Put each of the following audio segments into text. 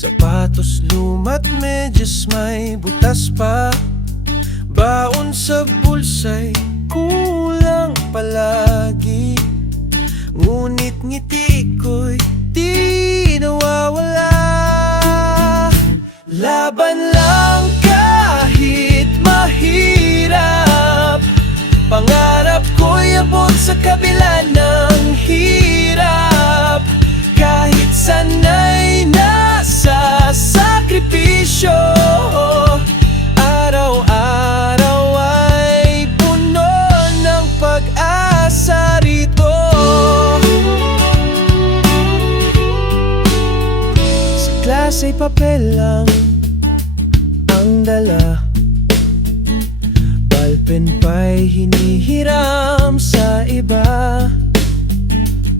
Sapatos luma't medyas may butas pa. Baon sa bulsa'y kulang palagi. Ngunit ngiti ko'y di nawawala. Laban lang kahit mahirap. Pangarap ko'y abot sa kabila ng hirap. Kahit sana'y nasa sakripisyo, araw-araw ay puno ng pag-asa rito. Sa klasa'y papel lang ang dala, ballpen pa'y hinihiram sa iba.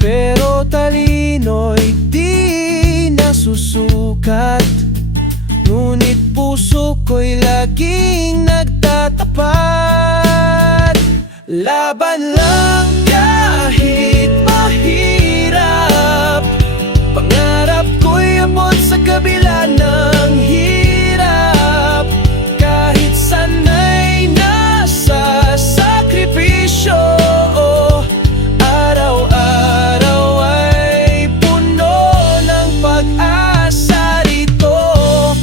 Pero talino'y di nasusukat, ngunit puso ko'y laging nagtatapat. Laban lang kahit mahirap. Pangarap ko'y abot sa kabila ng hirap. Kahit sana'y nasa sakripisyo, araw-araw ay puno ng pag-asa rito.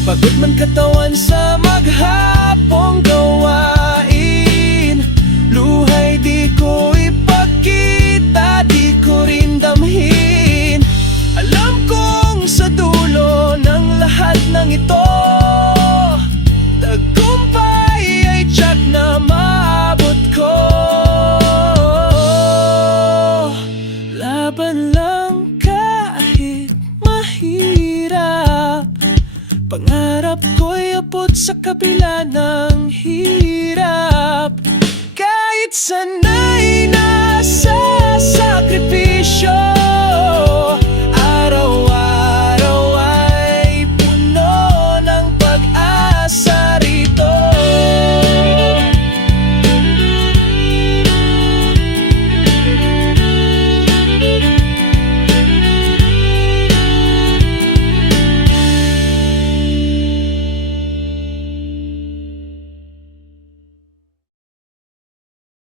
Pagod man katawan sa maghapong gawain, luhay di ko ipakita, di ko rin damhin. Alam kong sa dulo ng lahat ng ito, tagumpay ay tiyak na maabot ko. Laban lang kahit mahirap. Pangarap ko'y abot sa kabila ng hirap. Kahit sana'y nasa